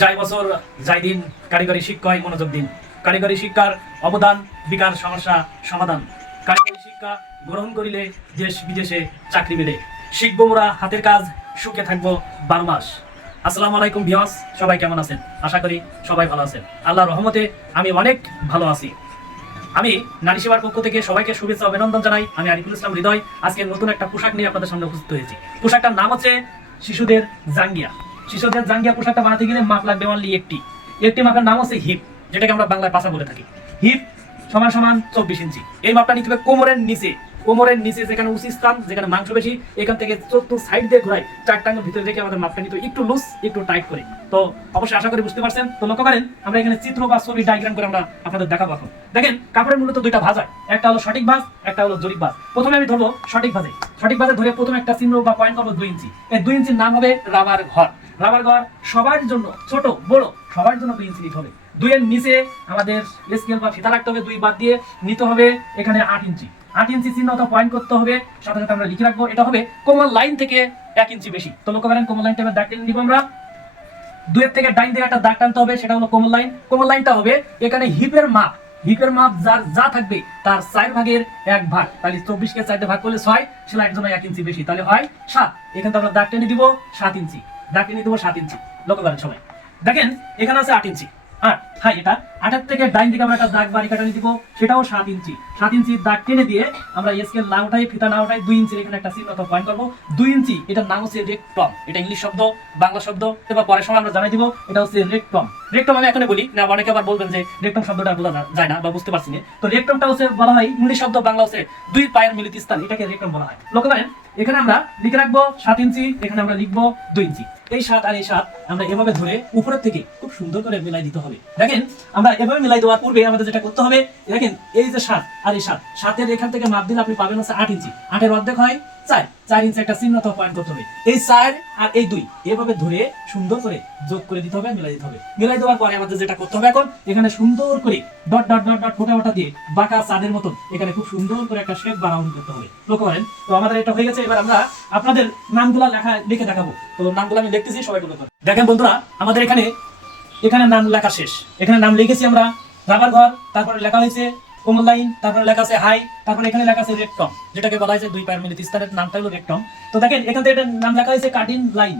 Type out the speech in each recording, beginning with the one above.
যাই বছর যাই দিন কারিগরি শিক্ষায় মনোযোগ দিন। কারিগরি শিক্ষার অবদান বিকার সমস্যা সমাধান। কারিগরি শিক্ষা গ্রহণ করিলে দেশ বিদেশে চাকরি মেলে। শিখবো মোরা হাতের কাজ, সুখে থাকবো 12 মাস। আসসালামু আলাইকুম ভিউয়ার্স, সবাই কেমন আছেন? আশা করি সবাই ভালো আছেন। আল্লাহর রহমতে আমি অনেক ভালো আছি। আমি নারী সেবার পক্ষ থেকে সবাইকে শুভেচ্ছা অভিনন্দন জানাই। আমি আরিফুল ইসলাম হৃদয় আজকে নতুন একটা পোশাক নিয়ে আপনাদের সামনে উপস্থিত হয়েছি। পোশাকটার নাম হচ্ছে শিশুদের জাঙ্গিয়া। শিশুদের জাঙ্গিয়া পোশাকটা বানাতে গেলে মাপ লাগবে অনলি একটি মাপের নাম হচ্ছে হিপ, যেটাকে আমরা বাংলায় পাছা বলে থাকি। হিপ সমান সমান 24 ইঞ্চি। এই মাপটা নিতে হবে কোমরের নিচে যেখানে উঁচু স্থান, যেখানে মাংস বেশি, এখান থেকে 14 সাইড দিয়ে ঘোরাই 4 টাঙ্গের ভিতরে রেখে আমাদের মাপটা নিতে একটু লুজ একটু টাইট করে। তো অবশ্যই আশা করি বুঝতে পারছেন। তো লক্ষ্য করেন, আমরা এখানে চিত্র বা ছবি ডায়াগ্রাম করে আমরা আপনাদের দেখাবো। এখন দেখেন, কাপড়ের মূলত দুইটা ভাঁজ হয়, একটা হলো সঠিক ভাঁজ, একটা হলো জরিপ ভাঁজ। প্রথমে আমি ধরবো সঠিক ভাঁজে ধরে প্রথমে একটা চিহ্ন বা পয়েন্ট করবো 2 ইঞ্চি। এই 2 ইঞ্চির নাম হবে রাবার ঘর। রাবার ঘর সবার জন্য, ছোট বড় সবার জন্য 2 ইঞ্চি নিতে হবে। 2 এর নিচে আমাদের স্কেল বা ফিতা রাখতে হবে, 2 বাদ দিয়ে নিতে হবে এখানে 8 ইঞ্চি। 8 ইঞ্চি চিহ্ন অথবা পয়েন্ট করতে হবে, সাথে সাথে আমরা লিখে রাখবো এটা হবে কোমল লাইন থেকে 1 ইঞ্চি বেশি। তো লক্ষ্য করেন, কোমল লাইন টাইপের দাগ টেনে নিব আমরা। 2 এর থেকে ডাইন দিকে একটা দাগ টানতে হবে, সেটা হলো কোমল লাইন। কোমল লাইনটা হবে এখানে হিপের মাপ যার যা থাকবে তার 4 ভাগের 1 ভাগ। তাহলে 24 কে 4 দিয়ে ভাগ করলে 6, সেলাইয়ের জন্য 1 ইঞ্চি বেশি, তাহলে হয় 7। এখানে আমরা দাগ টেনে দিব 7 ইঞ্চি। দাগ টেনে দিব 7 ইঞ্চি। লক্ষ্য করেন সবাই, দেখেন এখানে আছে 8 ইঞ্চি। এটা 8 থেকে ডাইন দিকে আমরা একটা দাগ বাড়ি কাটানি দিব, সেটাও 7 ইঞ্চি। 7 ইঞ্চি দাগ টেনে দিয়ে আমরা স্কেল না উঠাই, ফিতা না উঠাই, 2 ইঞ্চির এখানে একটা চিহ্ন পয়েন্ট করব। 2 ইঞ্চি এটার নাম হচ্ছে রেক্টম। এটা ইংলিশ শব্দ, বাংলা শব্দ, এবার পরের সময় আমরা জানাই দিব এটা হচ্ছে রেক্টম। রেক্টম আমি এখানে বলি না, অনেকে আবার বলবেন যে রেক্টম শব্দটা বোঝা যায় না বা বুঝতে পারছি না। তো রেক্টমটা হচ্ছে বলা হয় ইংলিশ শব্দ, বাংলা হচ্ছে 2 পায়ের মিলিত স্থান, এটাকে রেক্টম বলা হয়। লক্ষ্য করেন, এখানে আমরা লিখে রাখবো 7 ইঞ্চি, এখানে আমরা লিখবো 2 ইঞ্চি। এই 7 আর এই 7 আমরা এভাবে ধরে উপরের থেকে খুব সুন্দর করে মিলাই দিতে হবে। দেখেন, আমরা এভাবে মিলাই দেওয়ার পূর্বে আমাদের যেটা করতে হবে, দেখেন এই যে 7 আর এই 7 এর এখান থেকে মাপ দিলে আপনি পাবেন হচ্ছে 8 ইঞ্চি। 8 এর অর্ধেক হয় 4 ইঞ্চি একটা চিহ্ন অথবা পয়েন্ট করতে হবে। এই 4 আর এই 2 এভাবে ধরে সুন্দর করে যোগ করে দিতে হবে, মিলাই দিতে হবে। মিলাই দেওয়ার পরে আমাদের যেটা করতে হবে, এখন এখানে সুন্দর করে ডট ডট ডট ডট ফোঁটা দিয়ে বাঁকা চাঁদের মতন এখানে খুব সুন্দর করে একটা শেপ বানানো করতে হবে। লক্ষ্য করেন, তো আমাদের এটা হয়ে গেছে। এবার আমরা আপনাদের নামগুলো লিখে দেখাবো। তো নামগুলো আমি লিখতেছি, সবাই গুলো দেখেন বন্ধুরা। আমাদের এখানে নাম লেখা শেষ। এখানে নাম লিখেছি আমরা রাবার ঘর, তারপরে লেখা হয়েছে কোমল লাইন, তারপরে লেখা আছে হাই, তারপরে এখানে লেখা আছে রেক্টম, যেটাকে বলা হয়েছে 2 পায়ের মিলিত স্থানের নামটা হলো রেক্টম। তো দেখেন, এখান থেকে এটার নাম লেখা হয়েছে কাটিং লাইন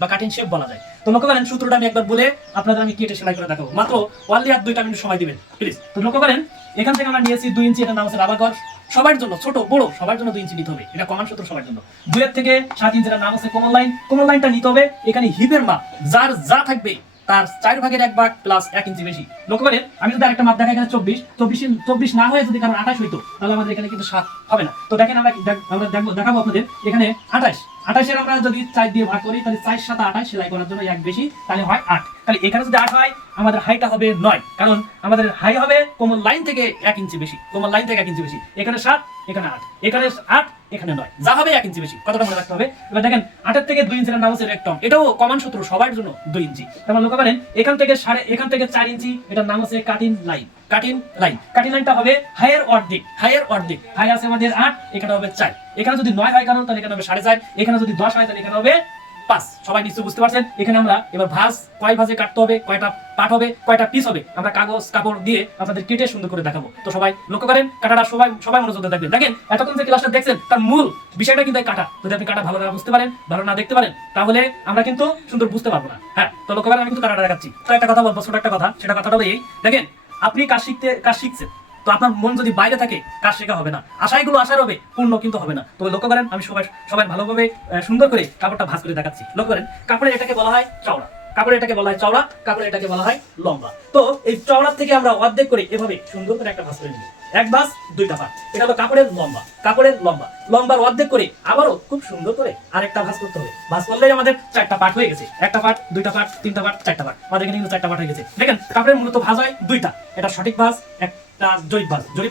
বা কাটিং শেপ বলা যায়। তো লক্ষ্য করেন, সূত্রটা আমি একবার বলে আপনাদের আমি কেটে সেলাই করে দেখাবো। মাত্র ওয়ানলি আর 2 মিনিট সময় দিবেন প্লিজ। তো লক্ষ্য করেন, এখান থেকে আমরা নিয়েছি 2 ইঞ্চি, এটার নাম হচ্ছে রাবার ঘর। সবার জন্য, ছোট বড় সবার জন্য 2 ইঞ্চি নিতে হবে, এটা কমান সূত্র সবার জন্য। 2 এর থেকে 7 ইঞ্চির নাম হচ্ছে কোমল লাইন। কোমল লাইনটা নিতে হবে এখানে হিপের মাপ যার যা থাকবে তার 4 ভাগের 1 ভাগ প্লাস 1 ইঞ্চি বেশি। লক্ষ্য করেন, আমি যদি আরেকটা মাপ দেখাই, এখানে 24 না হয়ে যদি কারণ 28 হইতো, তাহলে আমাদের এখানে কিন্তু 7 হবে না। তো দেখেন, আমরা দেখাবো আপনাদের এখানে 28 এর আমরা যদি 4 দিয়ে ভাগ করি, তাহলে 4 7 28, সেলাই করার জন্য 1 বেশি, তাহলে হয় 8। তাহলে এখানে যদি 8 হয়, আমাদের হাইটা হবে 9, কারণ আমাদের হাই হবে কোমল লাইন থেকে 1 ইঞ্চি বেশি। এখানে 7, এখানে 8, এখানে 8, এখানে 9, যা হবে 1 ইঞ্চি বেশি। কতটা মনে রাখতে হবে? এবার দেখেন, 8 এর থেকে 2 ইঞ্চির নাম হচ্ছে রেক্টম, এটাও কমান সূত্র সবার জন্য 2 ইঞ্চি। তারপর লক্ষ্য করেন, এখান থেকে 4 ইঞ্চি, এটার নাম হচ্ছে কাটিং লাইনটা হবে হাইয়ের অর্ধেক। হাই আছে আমাদের 8, এখানে হবে 4। এখানে যদি 9 হয় কারণ, তাহলে এখানে হবে 4.5। এখানে যদি 10 হয়, তাহলে এখানে হবে 5। সবাই নিশ্চয়ই বুঝতে পারছেন। এখানে আমরা এবার কয় ভাঁজে কাটতে হবে, কয়টা পার্ট হবে, কয়টা পিস হবে, আমরা কাপড় দিয়ে আপনাদের কেটে সুন্দর করে দেখাবো। তো সবাই লক্ষ্য করেন, কাটাটা সবাই মনোযোগ দিয়ে দেখবেন। দেখেন, এতক্ষণ যে ক্লাসটা দেখছেন, তার মূল বিষয়টা কিন্তু কাটা। যদি আপনি কাটা ভালো না বুঝতে পারেন, ভালো না দেখতে পারেন, তাহলে আমরা কিন্তু সুন্দর বুঝতে পারবো না। হ্যাঁ, তো লক্ষ্য করেন, আমি কিন্তু কাটাটা দেখাচ্ছি। তো একটা কথা বলবো, ছোট একটা কথা, সেটা কথাটা হলো এই, দেখেন আপনি কাজ শিখছেন, তো আপনার মন যদি বাইরে থাকে, কাজ শেখা হবে না। আশাইগুলো আশার হবে, পূর্ণ কিন্তু হবে না। তো লক্ষ্য করেন, আমি সবাই ভালোভাবে সুন্দর করে কাপড়টা ভাঁজ করে দেখাচ্ছি। লক্ষ্য করেন, কাপড়ের এটাকে বলা হয় চওড়া, কাপড়ের এটাকে বলা হয় লম্বা। তো এই চওড়ার থেকে আমরা অর্ধেক করে এভাবে সুন্দর করে একটা ভাঁজ করে নিই। 1 ভাঁজ 2টা পার্ট, এটা হলো কাপড়ের লম্বার অর্ধেক করে আবারও খুব সুন্দর করে আরেকটা ভাঁজ করতে হবে। ভাঁজ করলেই আমাদের 4টা পার্ট হয়ে গেছে। 1টা পার্ট, 2টা পার্ট, 3টা পার্ট, 4টা পার্ট। আমাদের এখানে কিন্তু 4টা পার্ট হয়ে গেছে। দেখেন, কাপড়ের মূলত ভাঁজ হয় 2টা, এটা সঠিক ভাঁজ, জরিপ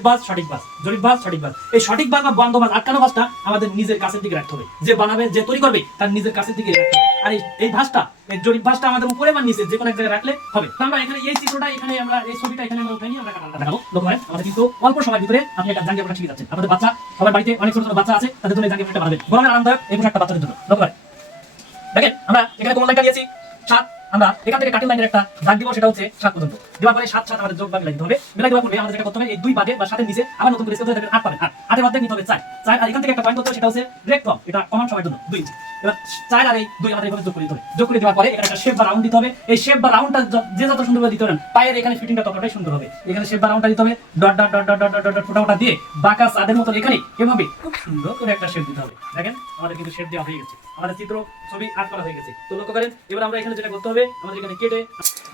ভাঁজ, সঠিক ভাঁজ। এই সঠিক ভাঁজ বা বন্ধ ভাঁজ, আটকানো ভাঁজটা আমাদের নিজের কাছের দিকে রাখতে হবে। যে বানাবে, যে তৈরি করবে, তার নিজের কাছের দিকে রাখতে হবে। আর এই ভাঁজটা, এই জরিপ ভাঁজটা আমাদের উপরে বা নিচে যে কোনো এক জায়গায় রাখলে হবে। তো আমরা এখানে এই চিত্রটা, এখানে আমরা এই ছবিটা এখানে আমরা উঠাই নিয়ে আমরা কাটাটা দেখাবো। লক্ষ্য করেন, আমাদের কিন্তু অল্প সময়ের ভিতরে আপনি একটা জাঙ্গিয়া পোশাক শিখে যাচ্ছেন। আমাদের বাচ্চা, সবার বাড়িতে অনেক ছোট ছোট বাচ্চা আছে, তাদের জন্য এই জাঙ্গিয়া পোশাকটা বানাবেন। গরমের আরামদায়ক এই পোশাকটা বাচ্চাদের জন্য। লক্ষ্য করেন, দেখেন আমরা এখানে কোমল লাইনটা নিয়েছি 7, আমরা এখান থেকে কাটিং লাইনের একটা দাগ দিব, সেটা হচ্ছে 7 পর্যন্ত। দেওয়ার পরে 7 আমাদের যোগ বা মিলাই দিতে হবে। মিলাই দেওয়ার পরে আমাদের যেটা করতে হবে, এই 2 ভাগে বা 7 এর নিচে আবার নতুন করে স্কেল ধরে 8 পাবেন। 8 এর মধ্যে নিতে হবে 4 আর এখান থেকে একটা পয়েন্ট করতে হবে, সেটা হচ্ছে রেক্টম। এটা কমান সবার জন্য 2 ইঞ্চি। এবার 4 আর এই 2 আমাদের এভাবে যোগ করে দিতে হবে। যোগ করে দেওয়ার পরে এখানে একটা শেপ বা রাউন্ড দিতে হবে। এই শেপ বা রাউন্ডটা যে যত সুন্দর করে দিতে পারেন, পায়ের এখানে ফিটিংটা ততটাই সুন্দর হবে। এখানে শেপ বা রাউন্ডটা দিতে হবে, dot dot dot dot dot dot dot ফোঁটা দিয়ে বাঁকা চাঁদের মতো এখানে এভাবে খুব সুন্দর করে একটা শেপ দিতে হবে। দেখেন আমাদের কিন্তু শেপ দেওয়া হয়ে গেছে, আমাদের চিত্র ছবি আর্ট করা হয়ে গেছে। তো লক্ষ্য করেন, এবার আমরা এখানে যেটা করতে হবে, আমাদের এখানে কেটে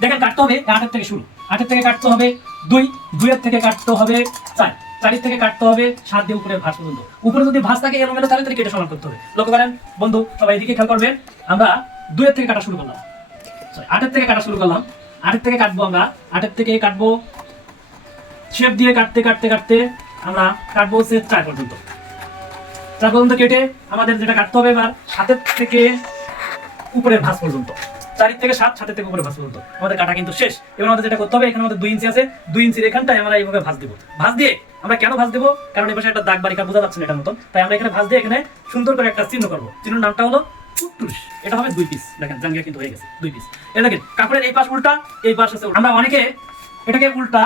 দেখেন কাটতে হবে 8 এর থেকে শুরু। 8 এর থেকে কাটতে হবে 2, 2 এর থেকে কাটতে হবে 4, 4 এর থেকে কাটতে হবে 7 দিয়ে উপরে ভাঁজ পর্যন্ত। উপরে যদি ভাঁজ থাকে এলোমেলো তাহলে কেটে সমান করতে হবে। লক্ষ্য করেন বন্ধু, সবাই এদিকে খেয়াল করবেন। আমরা 2 এর থেকে কাটা শুরু করলাম, 8 এর থেকে কাটা শুরু করলাম। 8 এর থেকে কাটবো আমরা, 8 এর থেকে কাটবো শেপ দিয়ে কাটতে কাটতে কাটতে আমরা কাটবো হচ্ছে 4 পর্যন্ত। 4 পর্যন্ত কেটে আমাদের যেটা কাটতে হবে এবার 7 এর থেকে উপরের ভাঁজ পর্যন্ত। 4 থেকে 7, 7 থেকে উপরে ভাঁজ পর্যন্ত আমাদের কাটা কিন্তু শেষ। এবার আমাদের যেটা করতে হবে, এখানে আমাদের 2 ইঞ্চি আছে, 2 ইঞ্চির এখানটায় আমরা এইভাবে ভাঁজ দেব। ভাঁজ দিয়ে আমরা কেন ভাঁজ দেব, কারণ এই পাশে একটা দাগ বারিকা বোঝা যাচ্ছে না এটার মতন, তাই আমরা এখানে ভাঁজ দিয়ে এখানে সুন্দর করে একটা চিহ্ন করব। চিহ্নের নামটা হলো ফুটটুস। এটা হবে 2 পিস। দেখেন জাঙ্গিয়া কিন্তু হয়ে গেছে 2 পিস। এটা দেখেন কাপড়ের এই পাশ উল্টা, এই পাশ আছে। আমরা অনেকে এটাকে উল্টা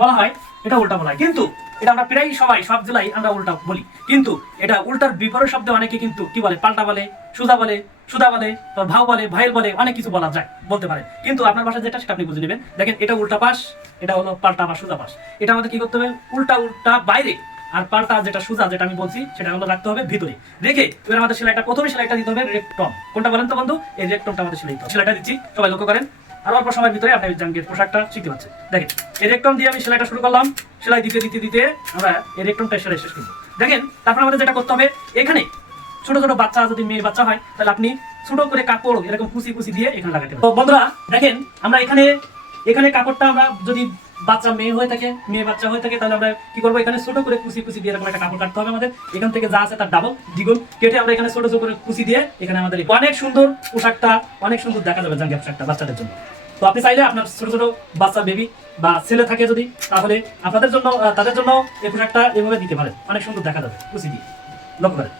বলা হয়, এটা উল্টা বলা হয়, কিন্তু এটা আমরা প্রায় সবাই সব জেলায় আমরা উল্টা বলি। কিন্তু এটা উল্টার বিপরীত শব্দে অনেকে কিন্তু কি বলে, পাল্টা বলে, সুজা বলে, সুদা বলে, ভাও বলে, ভাইয়ের বলে, অনেক কিছু বলা যায়, বলতে পারে। কিন্তু আপনার ভাষা যেটা সেটা আপনি বুঝে নেবেন। দেখেন এটা উল্টা পাশ, এটা হলো পাল্টা বা সুজা পাশ। এটা আমাদের কি করতে হবে, উল্টা উল্টা বাইরে, আর পাল্টা যেটা সুজা যেটা আমি বলছি সেটা হলো রাখতে হবে ভিতরে রেখে। এবার আমাদের সেলাইটা প্রথমে সেলাইটা দিতে হবে রেক্টম। কোনটা বলেন তো বন্ধু? এই রেক্টমটা আমাদের সেলাই দিতে হবে। সেলাইটা দিচ্ছি, সবাই লক্ষ্য করেন। আর অল্প সময়ের ভিতরে আপনি জাঙ্গিয়ার পোশাকটা শিখতে পারছেন। দেখেন এই রেক্টম দিয়ে আমি সেলাইটা শুরু করলাম। সেলাই দিতে দিতে দিতে আমরা এই রেক্টমটা সেলাই শেষ করবো। দেখেন তারপর আমাদের যেটা করতে হবে, এখানে ছোট ছোট বাচ্চা, যদি মেয়ে বাচ্চা হয় তাহলে আপনি ছোট করে কাপড় এরকম কুচি কুচি দিয়ে এখানে লাগাতে হবে। তো বন্ধুরা দেখেন, আমরা এখানে কাপড়টা আমরা যদি বাচ্চা মেয়ে হয়ে থাকে, মেয়ে বাচ্চা হয়ে থাকে, তাহলে আমরা কি করবো, এখানে ছোট করে কুচি কুচি দিয়ে এরকম একটা কাপড় কাটতে হবে আমাদের। এখান থেকে যা আছে তার ডাবল দ্বিগুণ কেটে আমরা এখানে ছোট ছোট করে কুচি দিয়ে এখানে আমাদের অনেক সুন্দর পোশাকটা, অনেক সুন্দর দেখা যাবে জাঙ্গিয়া পোশাকটা বাচ্চাদের জন্য। তো আপনি চাইলে আপনার ছোট ছোট বাচ্চা বেবি বা ছেলে থাকে যদি, তাহলে আপনাদের জন্য তাদের জন্য এই পোশাকটা এভাবে দিতে পারেন, অনেক সুন্দর দেখা যাবে কুচি দিয়ে। লক্ষ্য করেন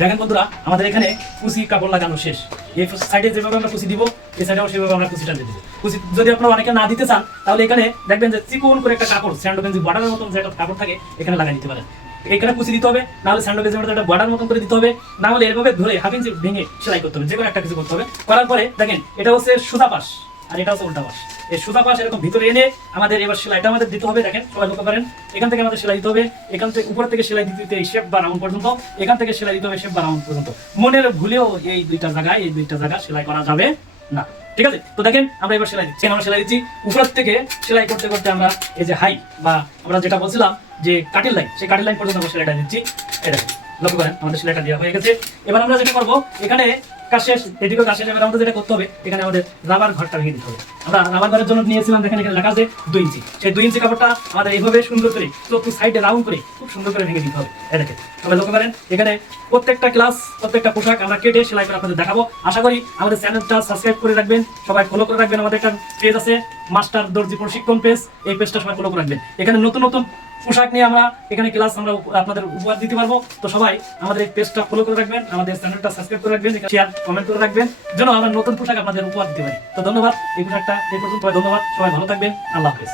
দেখেন বন্ধুরা, আমাদের এখানে কুচি কাপড় লাগানো শেষ। এই সাইডে যেভাবে আমরা কুচি দিব, এই সাইডেও সেভাবে আমরা কুচিটা দিয়ে দিব। কুচি যদি আপনারা অনেকে না দিতে চান, তাহলে এখানে দেখবেন যে চিকন করে একটা কাপড়, স্যান্ডো গেঞ্জি বর্ডারের মতন যে একটা কাপড় থাকে, এখানে লাগাই দিতে পারেন। এখানে কুচি দিতে হবে, নাহলে স্যান্ডো গেঞ্জির মতো একটা বর্ডার মতন করে দিতে হবে, না হলে এভাবে ধরে হাফ ইঞ্চি ভেঙে সেলাই করতে হবে। যে কোনো একটা কিছু করতে হবে। করার পরে দেখেন এটা হচ্ছে সোজা পাশ আর এটা হচ্ছে উল্টা পাশ। এই সোজা পাশ এরকম ভিতরে এনে আমাদের এবার সেলাইটা আমাদের দিতে হবে। দেখেন সবাই লক্ষ্য করেন, এখান থেকে আমাদের সেলাই দিতে হবে, এখান থেকে উপর থেকে সেলাই দিতে দিতে শেপ বা রাউন্ড পর্যন্ত, এখান থেকে সেলাই দিতে হবে শেপ বা রাউন্ড পর্যন্ত। মনের ভুলেও এই দুইটা জায়গা সেলাই করা যাবে না, ঠিক আছে? তো দেখেন আমরা এবার সেলাই দিচ্ছি, আমরা সেলাই দিচ্ছি উপর থেকে সেলাই করতে করতে আমরা এই যে হাই বা আমরা যেটা বলছিলাম যে কাটিং লাইন, সেই কাটিং লাইন পর্যন্ত আমরা সেলাইটা দিচ্ছি। এটা লক্ষ্য করেন আমাদের সেলাইটা দেওয়া হয়ে গেছে। এবার আমরা যেটা করবো, এখানে কাজ শেষ, এদিকেও কাজ শেষ। এবার আমাদের যেটা করতে হবে, এখানে আমাদের রাবার ঘরটা ভেঙে দিতে হবে। আমরা রাবার ঘরের জন্য নিয়েছিলাম, দেখেন এখানে লেখা আছে 2 ইঞ্চি। সেই 2 ইঞ্চি কাপড়টা আমাদের এইভাবে সুন্দর করে চোখ সাইডে রাউন্ড করে খুব সুন্দর করে ভেঙে দিতে হবে। দেখেন সবাই লক্ষ্য করেন, এখানে প্রত্যেকটা ক্লাস, প্রত্যেকটা পোশাক আমরা কেটে সেলাই করে আপনাদের দেখাবো। আশা করি আমাদের চ্যানেলটা সাবস্ক্রাইব করে রাখবেন, সবাই ফলো করে রাখবেন। আমাদের একটা পেজ আছে, মাস্টার দর্জি প্রশিক্ষণ পেজ, এই পেজটা সবাই ফলো করে রাখবেন। এখানে নতুন নতুন পোশাক নিয়ে আমরা এখানে ক্লাস আমরা আপনাদের উপহার দিতে পারবো। তো সবাই আমাদের এই পেজটা ফলো করে রাখবেন, আমাদের চ্যানেলটা সাবস্ক্রাইব করে রাখবেন, শেয়ার কমেন্ট করে রাখবেন, যেন আমরা নতুন পোশাক আপনাদের উপহার দিতে পারি। তো ধন্যবাদ, এই পোশাকটা এই পর্যন্ত। ধন্যবাদ, সবাই ভালো থাকবেন, আল্লাহ হাফেজ।